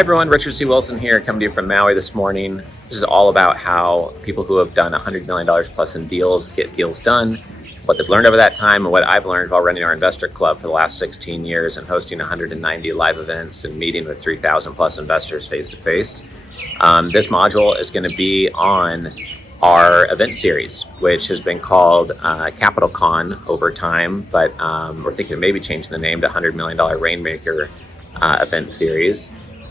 Everyone, Richard C. Wilson here, coming to you from Maui this morning. This is all about how people who have done $100 million plus in deals get deals done, what they've learned over that time, and what I've learned while running our investor club for the last 16 years and hosting 190 live events and meeting with 3,000 plus investors face to face. This module is going to be on our event series, which has been called Capital Con over time, but we're thinking of maybe changing the name to $100 million Rainmaker event series,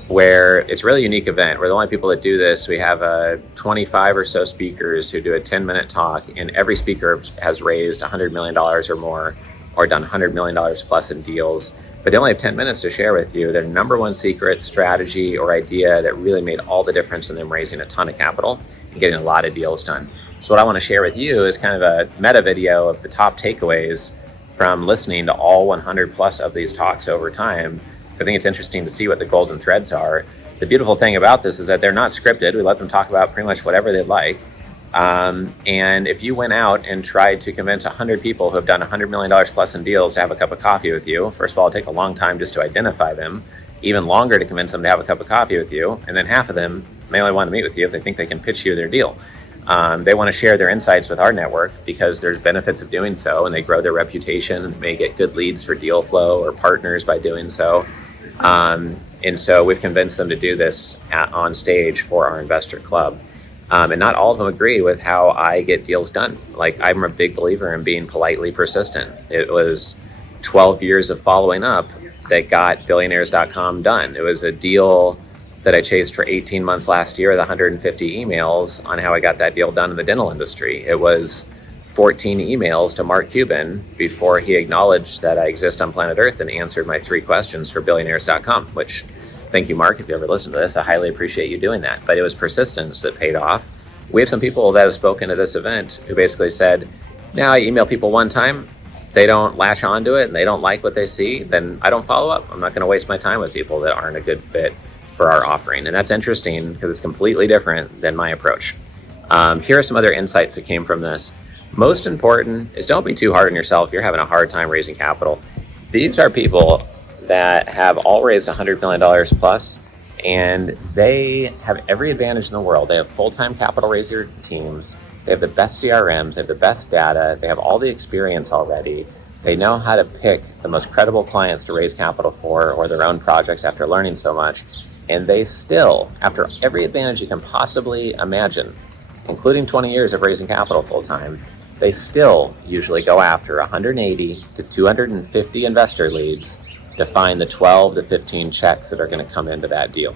where it's a really unique event. We're the only people that do this. We have 25 or so speakers who do a 10-minute talk, and every speaker has raised $100 million or more or done $100 million plus in deals. But they only have 10 minutes to share with you their number one secret, strategy, or idea that really made all the difference in them raising a ton of capital and getting a lot of deals done. So what I want to share with you is kind of a meta video of the top takeaways from listening to all 100 plus of these talks over time. I think it's interesting to see what the golden threads are. The beautiful thing about this is that they're not scripted. We let them talk about pretty much whatever they'd like. And if you went out and tried to convince 100 people who have done $100 million plus in deals to have a cup of coffee with you, first of all, it'll take a long time just to identify them, even longer to convince them to have a cup of coffee with you, and then half of them may only want to meet with you if they think they can pitch you their deal. They want to share their insights with our network because there's benefits of doing so, and they grow their reputation and may get good leads for deal flow or partners by doing so. And so we've convinced them to do this on stage for our investor club. And not all of them agree with how I get deals done. Like, I'm a big believer in being politely persistent. It was 12 years of following up that got billionaires.com done. It was a deal that I chased for 18 months last year with 150 emails on how I got that deal done in the dental industry. It was 14 emails to Mark Cuban before he acknowledged that I exist on planet Earth and answered my 3 questions for billionaires.com, which, thank you, Mark, if you ever listen to this, I highly appreciate you doing that. But it was persistence that paid off. We have some people that have spoken at this event who basically said, now I email people one time, they don't latch onto it and they don't like what they see, then I don't follow up. I'm not going to waste my time with people that aren't a good fit for our offering. And that's interesting because it's completely different than my approach. Here are some other insights that came from this. Most important is don't be too hard on yourself if you're having a hard time raising capital. These are people that have all raised $100 million plus, and they have every advantage in the world. They have full-time capital raiser teams. They have the best CRMs. They have the best data. They have all the experience already. They know how to pick the most credible clients to raise capital for or their own projects after learning so much. And they still, after every advantage you can possibly imagine, including 20 years of raising capital full-time, they still usually go after 180 to 250 investor leads to find the 12 to 15 checks that are going to come into that deal.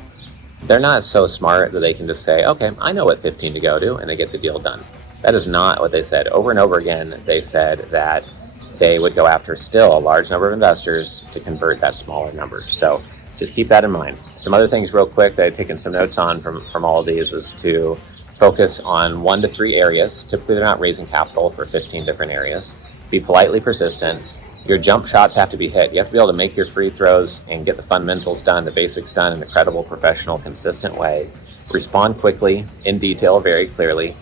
They're not so smart that they can just say, okay, I know what 15 to go to, and they get the deal done. That is not what they said. Over and over again, they said that they would go after still a large number of investors to convert that smaller number. So just keep that in mind. Some other things real quick that I've taken some notes on from all of these was to focus on 1 to 3 areas. Typically, they're not raising capital for 15 different areas. Be politely persistent. Your jump shots have to be hit. You have to be able to make your free throws and get the fundamentals done, the basics done in a credible, professional, consistent way. Respond quickly, in detail, very clearly.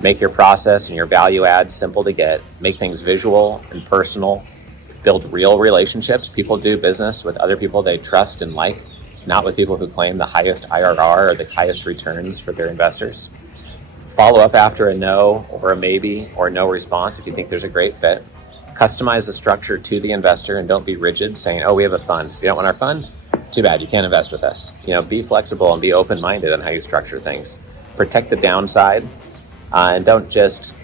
Make your process and your value add simple to get. Make things visual and personal. Build real relationships. People do business with other people they trust and like, not with people who claim the highest IRR or the highest returns for their investors. Follow up after a no or a maybe or no response if you think there's a great fit. Customize the structure to the investor and don't be rigid saying, oh, we have a fund. If you don't want our fund, too bad, you can't invest with us. Be flexible and be open-minded on how you structure things. Protect the downside and don't just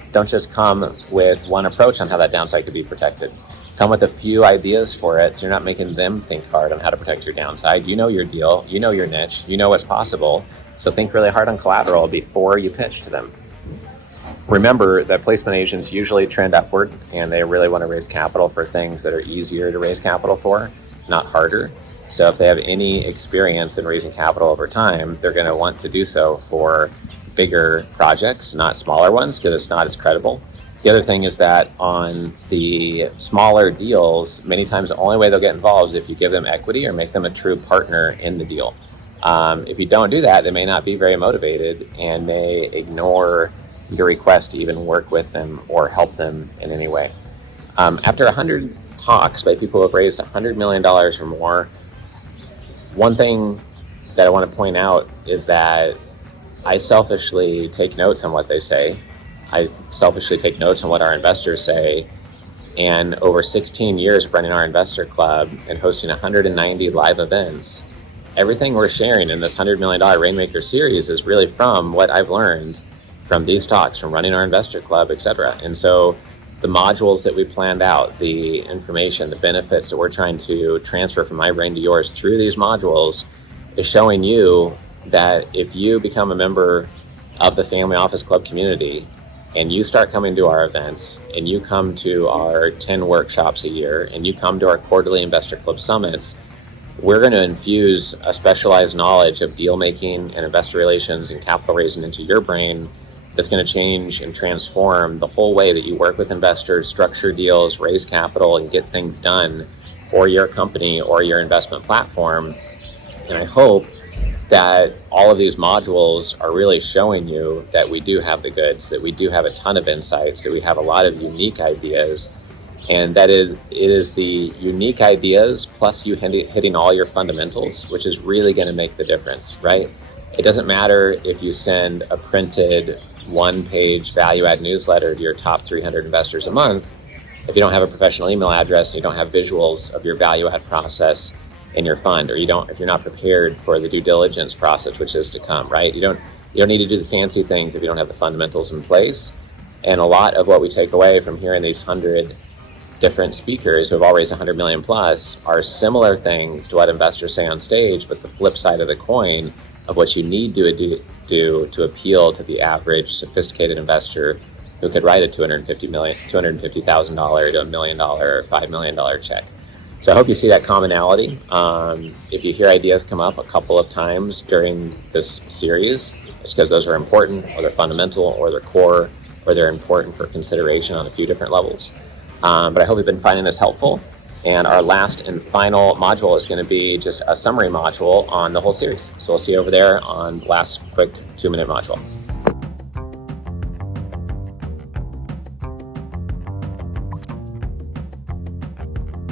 come with one approach on how that downside could be protected. Come with a few ideas for it so you're not making them think hard on how to protect your downside. You know your deal, you know your niche, you know what's possible. So think really hard on collateral before you pitch to them. Remember that placement agents usually trend upward and they really want to raise capital for things that are easier to raise capital for, not harder. So if they have any experience in raising capital over time, they're going to want to do so for bigger projects, not smaller ones, because it's not as credible. The other thing is that on the smaller deals, many times the only way they'll get involved is if you give them equity or make them a true partner in the deal. If you don't do that, they may not be very motivated and may ignore your request to even work with them or help them in any way. After 100 talks by people who have raised $100 million or more, one thing that I want to point out is that I selfishly take notes on what they say. I selfishly take notes on what our investors say. And over 16 years of running our investor club and hosting 190 live events, everything we're sharing in this $100 million Rainmaker series is really from what I've learned from these talks, from running our investor club, etc. And so the modules that we planned out, the information, the benefits that we're trying to transfer from my brain to yours through these modules is showing you that if you become a member of the Family Office Club community and you start coming to our events and you come to our 10 workshops a year and you come to our quarterly investor club summits, we're going to infuse a specialized knowledge of deal making and investor relations and capital raising into your brain that's going to change and transform the whole way that you work with investors, structure deals, raise capital, and get things done for your company or your investment platform. And I hope that all of these modules are really showing you that we do have the goods, that we do have a ton of insights, that we have a lot of unique ideas, and that it is the unique ideas plus you hitting all your fundamentals, which is really going to make the difference, right? It doesn't matter if you send a printed one-page value-add newsletter to your top 300 investors a month if you don't have a professional email address and you don't have visuals of your value-add process in your fund, or if you're not prepared for the due diligence process, which is to come, right? You don't need to do the fancy things if you don't have the fundamentals in place. And a lot of what we take away from hearing these 100 different speakers who have all raised 100 million plus are similar things to what investors say on stage, but the flip side of the coin of what you need to do to appeal to the average sophisticated investor who could write a $250,000 to $1 million or $5 million check. So I hope you see that commonality. If you hear ideas come up a couple of times during this series, it's because those are important, or they're fundamental, or they're core, or they're important for consideration on a few different levels. But I hope you've been finding this helpful. And our last and final module is going to be just a summary module on the whole series. So we'll see you over there on the last quick 2-minute module.